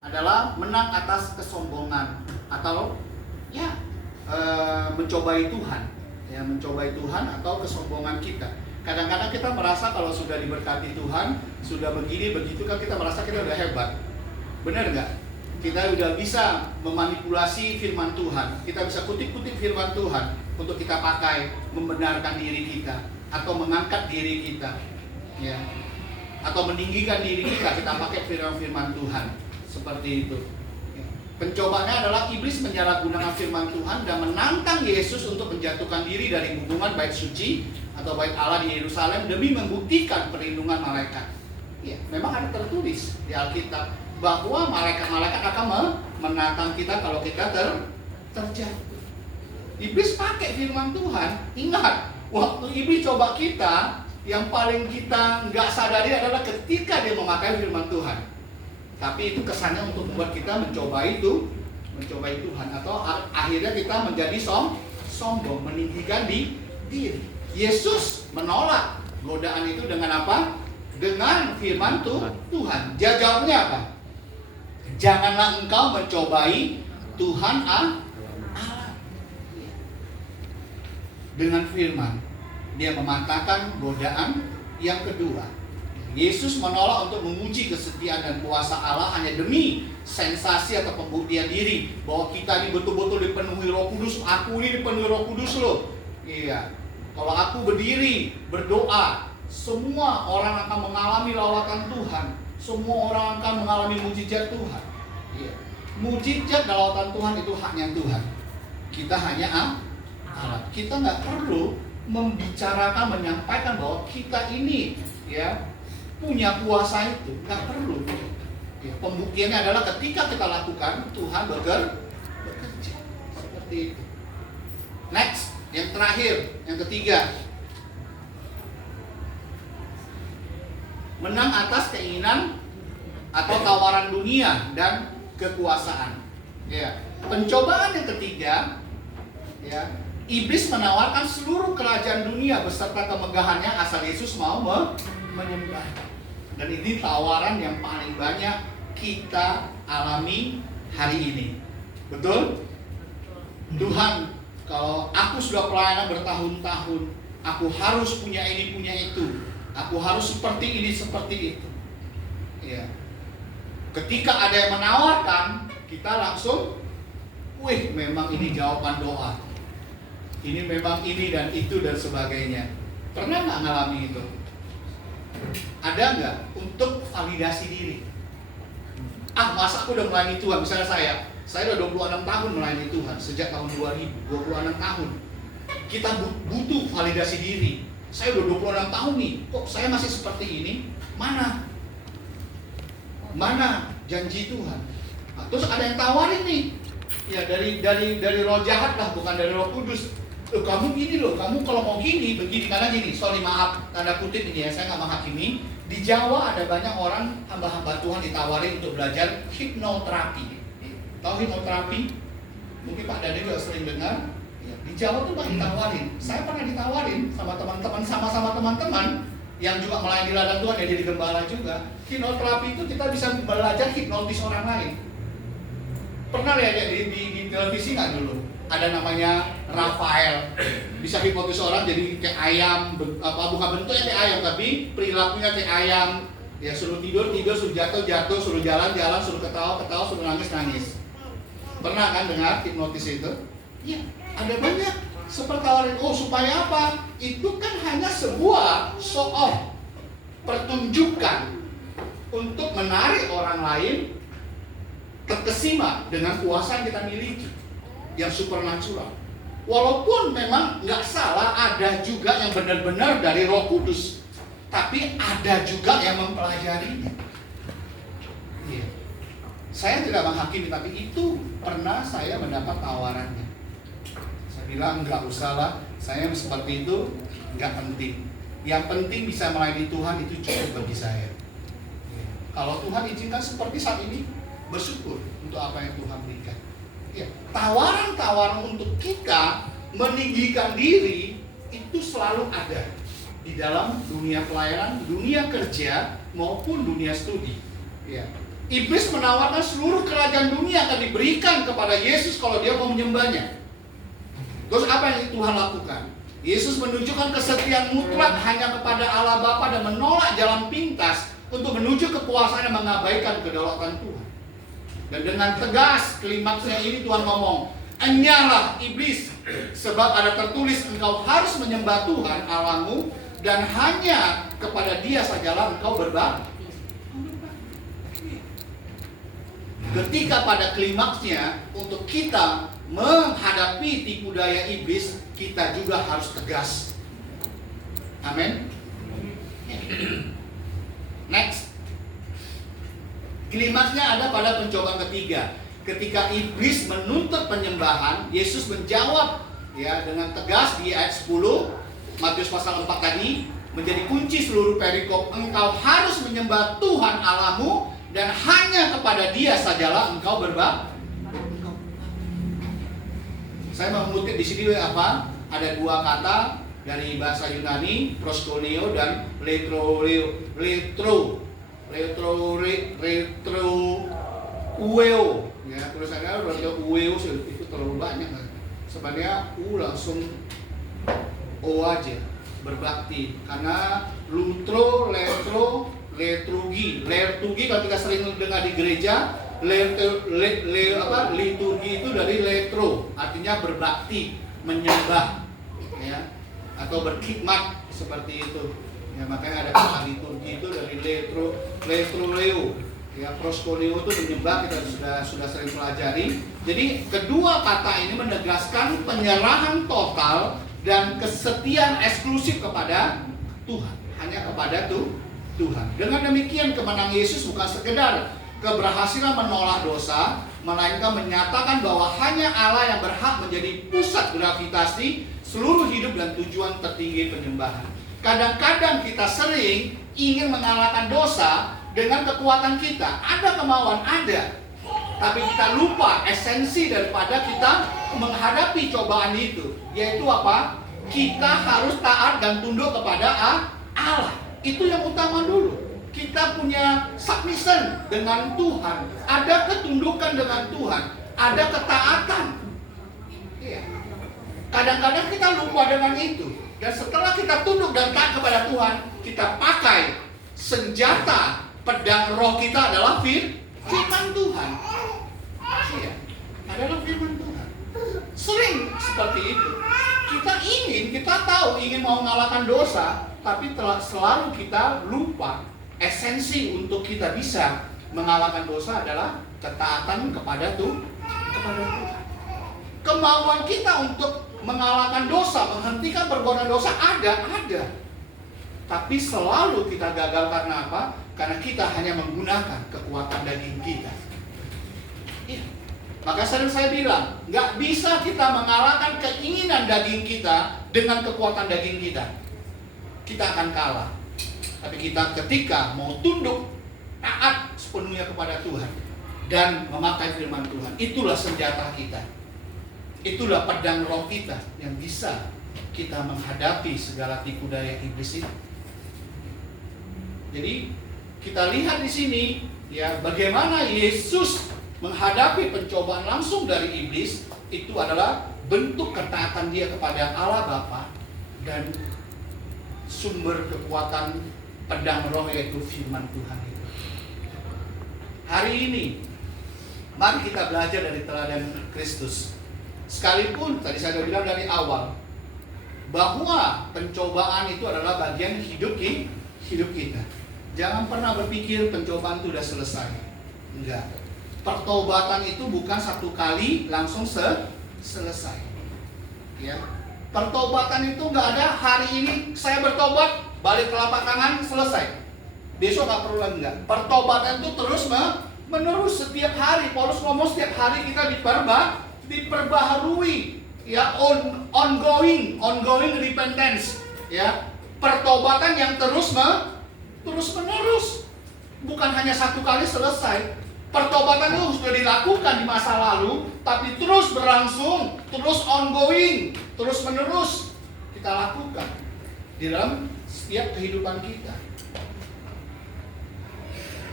adalah menang atas kesombongan atau mencobai Tuhan, mencobai Tuhan atau kesombongan kita. Kadang-kadang kita merasa kalau sudah diberkati Tuhan, sudah begini begitu kan kita merasa kita udah hebat, benar nggak? Kita udah bisa memanipulasi firman Tuhan, kita bisa kutip-kutip firman Tuhan untuk kita pakai membenarkan diri kita atau mengangkat diri kita, atau meninggikan diri kita pakai firman Tuhan. Seperti itu. Pencobaannya adalah iblis menyalahgunakan firman Tuhan dan menantang Yesus untuk menjatuhkan diri dari hubungan bait suci atau bait Allah di Yerusalem demi membuktikan perlindungan malaikat. Memang ada tertulis di Alkitab bahwa malaikat-malaikat akan menantang kita kalau kita terjatuh. Iblis pakai firman Tuhan. Ingat, waktu iblis coba kita, yang paling kita nggak sadari adalah ketika dia memakai firman Tuhan. Tapi itu kesannya untuk membuat kita mencobai Tuhan, atau akhirnya kita menjadi sombong, meninggikan diri. Yesus menolak godaan itu dengan apa? Dengan firman Tuhan. Dia jawabnya apa? Janganlah engkau mencobai Tuhan Allah. Dengan firman, dia mematahkan godaan yang kedua. Yesus menolak untuk menguji kesetiaan dan kuasa Allah hanya demi sensasi atau pembuktian diri bahwa kita ini betul-betul dipenuhi Roh Kudus. Aku ini dipenuhi Roh Kudus loh. Kalau aku berdiri berdoa, semua orang akan mengalami lawatan Tuhan. Semua orang akan mengalami mujizat Tuhan. Mujizat dan lawatan Tuhan itu haknya Tuhan. Kita hanya alat. Kita nggak perlu membicarakan, menyampaikan bahwa kita ini punya kuasa itu, nggak perlu. Pembuktiannya adalah ketika kita lakukan, Tuhan bekerja. Seperti itu. Next, yang terakhir, yang ketiga, menang atas keinginan atau tawaran dunia dan kekuasaan. Pencobaan yang ketiga, iblis menawarkan seluruh kerajaan dunia beserta kemegahannya asal Yesus mau menyembah. Dan ini tawaran yang paling banyak kita alami hari ini. Betul? Tuhan, kalau aku sudah pelayanan bertahun-tahun, aku harus punya ini, punya itu. Aku harus seperti ini, seperti itu. Ketika ada yang menawarkan, kita langsung, memang ini jawaban doa. Ini memang ini dan itu dan sebagainya. Pernah nggak ngalami itu? Ada nggak untuk validasi diri? Masa aku udah melayani Tuhan? Misalnya saya udah 26 tahun melayani Tuhan sejak tahun 2000, 26 tahun. Kita butuh validasi diri. Saya udah 26 tahun nih, kok saya masih seperti ini? Mana janji Tuhan? Terus ada yang tawarin nih, dari roh jahat lah, bukan dari Roh Kudus. Kamu gini loh, kamu kalau mau gini, begini, karena gini, maaf, tanda kutip ini saya nggak menghakimi. Di Jawa ada banyak orang, hamba-hamba Tuhan ditawarin untuk belajar hipnoterapi. Tahu hipnoterapi? Mungkin Pak Dade juga sering dengar. Di Jawa tuh banyak ditawarin. Saya pernah ditawarin sama teman-teman, sama teman-teman yang juga melayani ladang Tuhan, yang jadi gembala juga. Hipnoterapi itu kita bisa belajar hipnotis orang lain. Pernah lihat di televisi nggak dulu? Ada namanya Rafael, bisa hipnotis orang jadi kayak ayam, bukan bentuknya kayak ayam tapi perilakunya kayak ayam. Suruh tidur, suruh jatuh, suruh jalan, suruh ketawa, suruh nangis. Pernah kan dengar hipnotis itu? Ada banyak. Seperti tawarin, supaya apa? Itu kan hanya sebuah show off, pertunjukan untuk menarik orang lain terkesima dengan kuasa yang kita miliki, yang supernatural. Walaupun memang nggak salah, ada juga yang benar-benar dari Roh Kudus, tapi ada juga yang mempelajarinya. Saya tidak menghakimi, tapi itu pernah saya mendapat tawarannya. Saya bilang nggak usah lah, saya seperti itu nggak penting. Yang penting bisa melayani Tuhan, itu cukup bagi saya. Kalau Tuhan izinkan seperti saat ini, bersyukur untuk apa yang Tuhan berikan. Tawaran-tawaran untuk kita meninggikan diri itu selalu ada di dalam dunia pelayanan, dunia kerja maupun dunia studi. Iblis menawarkan seluruh kerajaan dunia akan diberikan kepada Yesus kalau dia mau menyembahnya. Terus apa yang Tuhan lakukan? Yesus menunjukkan kesetiaan mutlak hanya kepada Allah Bapa dan menolak jalan pintas untuk menuju kekuasaan yang mengabaikan kedaulatan Tuhan. Dan dengan tegas klimaksnya ini Tuhan ngomong, "Enyahlah iblis, sebab ada tertulis engkau harus menyembah Tuhan Allahmu dan hanya kepada Dia sajalah engkau berbakti." Ketika pada klimaksnya untuk kita menghadapi tipu daya iblis, kita juga harus tegas. Amin. Next. Klimaksnya ada pada pencobaan ketiga. Ketika iblis menuntut penyembahan, Yesus menjawab ya dengan tegas di ayat 10 Matius pasal 4 tadi menjadi kunci seluruh perikop. Engkau harus menyembah Tuhan Allahmu dan hanya kepada Dia sajalah engkau berbakti. Saya mau mengutip di sini apa? Ada dua kata dari bahasa Yunani, proskuneo dan ueo. Ya, tulisannya ueo itu terlalu banyak. Sebenarnya langsung o aja, berbakti. Karena liturgi kalau kita sering dengar di gereja, liturgi itu dari letro, artinya berbakti, menyembah, ya, atau berkhidmat seperti itu. Ya, makanya ada kata liturgi itu dari letroleo, ya, proskuneo itu menyembah, kita sudah sering pelajari. Jadi kedua kata ini menegaskan penyerahan total dan kesetiaan eksklusif kepada Tuhan, hanya kepada Tuhan. Dengan demikian kemenangan Yesus bukan sekedar keberhasilan menolak dosa, melainkan menyatakan bahwa hanya Allah yang berhak menjadi pusat gravitasi seluruh hidup dan tujuan tertinggi penyembahan. Kadang-kadang kita sering ingin mengalahkan dosa dengan kekuatan kita. Ada kemauan, ada. Tapi kita lupa esensi daripada kita menghadapi cobaan itu. Yaitu apa? Kita harus taat dan tunduk kepada Allah. Itu yang utama dulu. Kita punya submission dengan Tuhan, ada ketundukan dengan Tuhan, ada ketaatan. Iya. Kadang-kadang kita lupa dengan itu. Dan setelah kita tunduk dan taat kepada Tuhan, kita pakai senjata pedang roh kita adalah firman Tuhan. Iya, adalah firman Tuhan. Sering seperti itu. Kita tahu ingin mau mengalahkan dosa, tapi selalu kita lupa esensi untuk kita bisa mengalahkan dosa adalah ketaatan kepada Tuhan. Kemauan kita untuk mengalahkan dosa, menghentikan perbuatan dosa ada. Tapi selalu kita gagal karena apa? Karena kita hanya menggunakan kekuatan daging kita. Iya. Maka sering saya bilang, nggak bisa kita mengalahkan keinginan daging kita dengan kekuatan daging kita. Kita akan kalah. Tapi kita ketika mau tunduk, taat sepenuhnya kepada Tuhan dan memakai firman Tuhan, itulah senjata kita. Itulah pedang roh kita yang bisa kita menghadapi segala tipu daya iblis itu. Jadi kita lihat di sini ya bagaimana Yesus menghadapi pencobaan langsung dari iblis. Itu adalah bentuk ketaatan dia kepada Allah Bapa dan sumber kekuatan pedang roh yaitu firman Tuhan itu. Hari ini mari kita belajar dari teladan Kristus. Sekalipun tadi saya sudah bilang dari awal bahwa pencobaan itu adalah bagian hidup kita. Jangan pernah berpikir pencobaan itu sudah selesai. Enggak. Pertobatan itu bukan satu kali langsung selesai. Ya. Pertobatan itu enggak ada hari ini saya bertobat, balik telapak tangan selesai. Besok enggak perlu lagi, enggak. Pertobatan itu terus menerus setiap hari. Paulus ngomong setiap hari kita diperbaharui, ya, ongoing repentance, ya, pertobatan yang terus menerus, bukan hanya satu kali selesai. Pertobatan itu sudah dilakukan di masa lalu, tapi terus berlangsung, terus ongoing, terus menerus kita lakukan di dalam setiap kehidupan kita.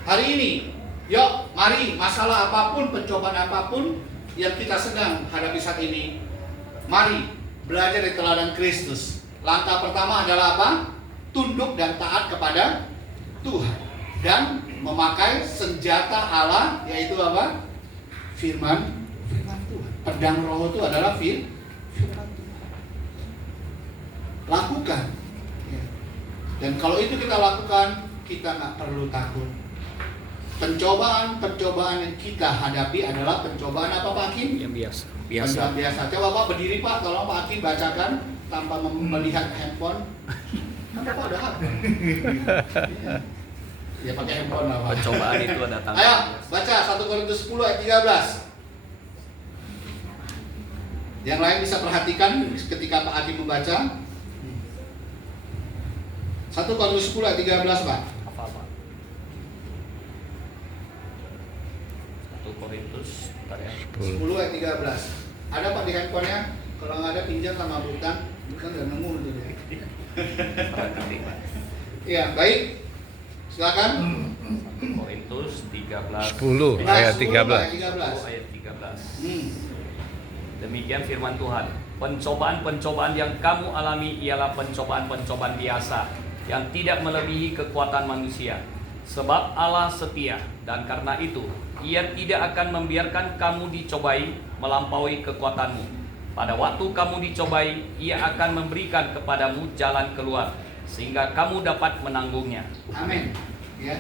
Hari ini Yuk, mari masalah apapun, pencobaan apapun yang kita sedang hadapi saat ini, mari belajar dari teladan Kristus. Langkah pertama adalah apa? Tunduk dan taat kepada Tuhan dan memakai senjata Allah, yaitu apa? Firman Tuhan. Pedang Roh itu adalah firman Tuhan. Lakukan. Dan kalau itu kita lakukan, kita nggak perlu takut. Pencobaan yang kita hadapi adalah pencobaan apa, Pak Hakim? Yang biasa. Biasa. Coba Pak berdiri, Pak. Tolong Pak Hakim bacakan tanpa melihat handphone. Kan Bapak udah hafal. Ya pakai handphone lah, Pak. Pencobaan itu ada tanggal. Ayo, baca 1 Korintus 10 ayat 13. Yang lain bisa perhatikan ketika Pak Hakim membaca. 1 Korintus 10 ayat 13, Pak. Apa, Pak? 1 Korintus, bentar ya. 10 ayat 13. Ada Pak di handphonenya? Kalau nggak ada pinjam sama Bukan udah nemu itu deh. Iya, baik. Silakan. 1 Korintus 13. 10 ayat 13. 10 ayat 13. Hmm. Demikian firman Tuhan. Pencobaan-pencobaan yang kamu alami ialah pencobaan-pencobaan biasa yang tidak melebihi kekuatan manusia. Sebab Allah setia, dan karena itu Ia tidak akan membiarkan kamu dicobai melampaui kekuatanmu. Pada waktu kamu dicobai, Ia akan memberikan kepadamu jalan keluar, sehingga kamu dapat menanggungnya. Amin. Ya.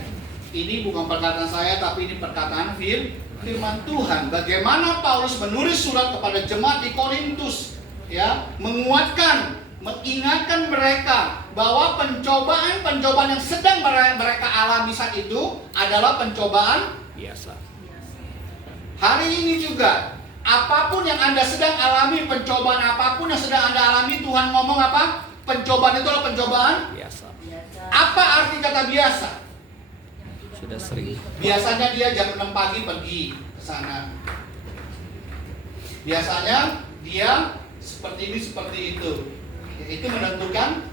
Ini bukan perkataan saya, tapi ini perkataan firman Tuhan. Bagaimana Paulus menulis surat kepada jemaat di Korintus, ya, menguatkan, mengingatkan mereka bahwa pencobaan-pencobaan yang sedang mereka alami saat itu adalah pencobaan Biasa. hari ini juga. Apapun yang Anda sedang alami, pencobaan apapun yang sedang Anda alami, Tuhan ngomong apa? Pencobaan itu adalah pencobaan Biasa. Apa arti kata biasa? Sudah sering. Biasanya dia jam 6 pagi pergi ke sana. Biasanya dia seperti ini, seperti itu. Itu menentukan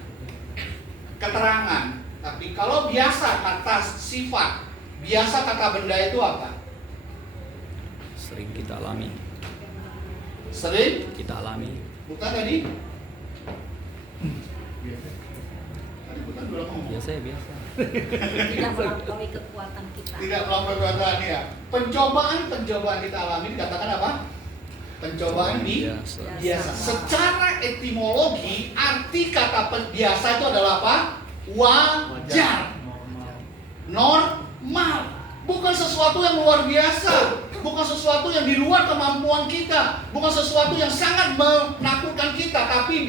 keterangan. Tapi kalau biasa kata sifat, biasa kata benda itu apa? Sering kita alami. Sering? Kita alami. Bukan tadi? Tadi bukan belum ngomong. Biasa ya, biasa. Tidak melampaui kekuatan kita. Tidak melampaui kekuatan dia. Pencobaan kita alami dikatakan apa? Pencobaan Biasa. biasa. Secara etimologi, arti kata biasa itu adalah apa? Wajar. Normal. Bukan sesuatu yang luar biasa. Bukan sesuatu yang di luar kemampuan kita. Bukan sesuatu yang sangat menakutkan kita. Tapi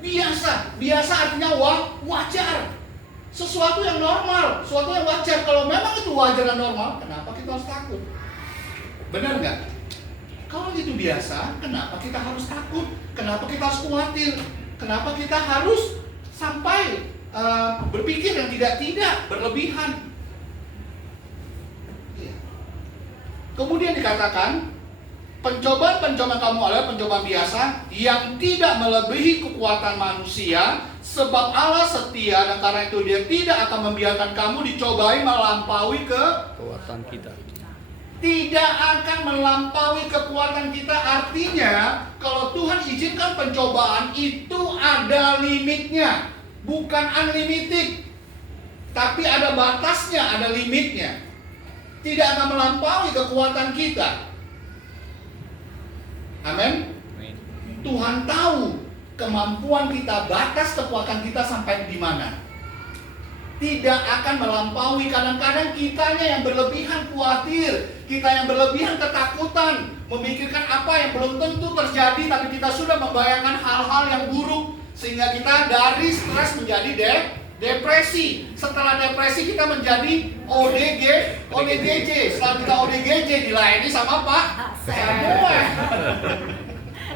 biasa. Biasa artinya wajar. Sesuatu yang normal. Sesuatu yang wajar. Kalau memang itu wajar dan normal, kenapa kita harus takut? Benar nggak? Kalau itu biasa, kenapa kita harus takut? Kenapa kita harus khawatir? Kenapa kita harus sampai berpikir yang tidak berlebihan? Kemudian dikatakan, pencobaan-pencobaan kamu adalah pencobaan biasa yang tidak melebihi kekuatan manusia, sebab Allah setia, dan karena itu Dia tidak akan membiarkan kamu dicobai melampaui Kekuatan kita. tidak akan melampaui kekuatan kita. Artinya, kalau Tuhan izinkan pencobaan itu ada limitnya, bukan unlimited, tapi ada batasnya, ada limitnya. Tidak akan melampaui kekuatan kita. Amin. Tuhan tahu kemampuan kita, batas kekuatan kita sampai di mana. Tidak akan melampaui. Kadang-kadang kitanya yang berlebihan khawatir, kita yang berlebihan ketakutan, memikirkan apa yang belum tentu terjadi, tapi kita sudah membayangkan hal-hal yang buruk, sehingga kita dari stres menjadi depresi. Setelah depresi kita menjadi ODGJ. Setelah kita ODGJ dilayani sama Pak Samuel.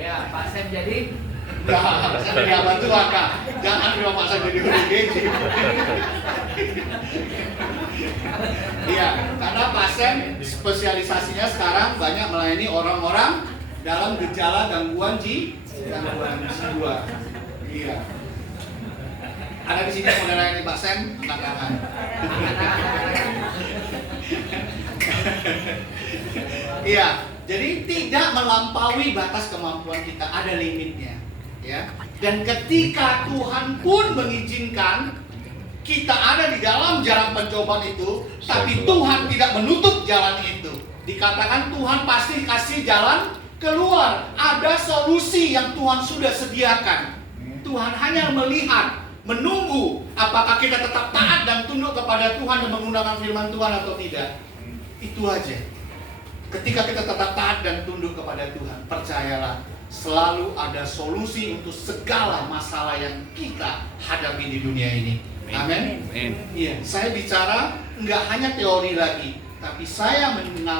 Ya, Pak Sam jadi. Nah, saya dari abang tua, Kak. Jangan bilang Pak Sam jadi ODGJ. Iya, karena Pak Sam spesialisasinya sekarang banyak melayani orang-orang dalam gejala gangguan jiwa. Iya. Ada di sini saudara ini Pak Sam, angkat tangan. Iya, jadi tidak melampaui batas kemampuan kita, ada limitnya, ya. Dan ketika Tuhan pun mengizinkan kita ada di dalam jalan pencobaan itu, tapi Tuhan tidak menutup jalan itu. Dikatakan Tuhan pasti kasih jalan keluar. Ada solusi yang Tuhan sudah sediakan. Tuhan hanya melihat, menunggu apakah kita tetap taat dan tunduk kepada Tuhan dan menggunakan firman Tuhan atau tidak. Itu aja. Ketika kita tetap taat dan tunduk kepada Tuhan, percayalah, selalu ada solusi untuk segala masalah yang kita hadapi di dunia ini. Amin. Iya, saya bicara nggak hanya teori lagi, tapi saya mengenal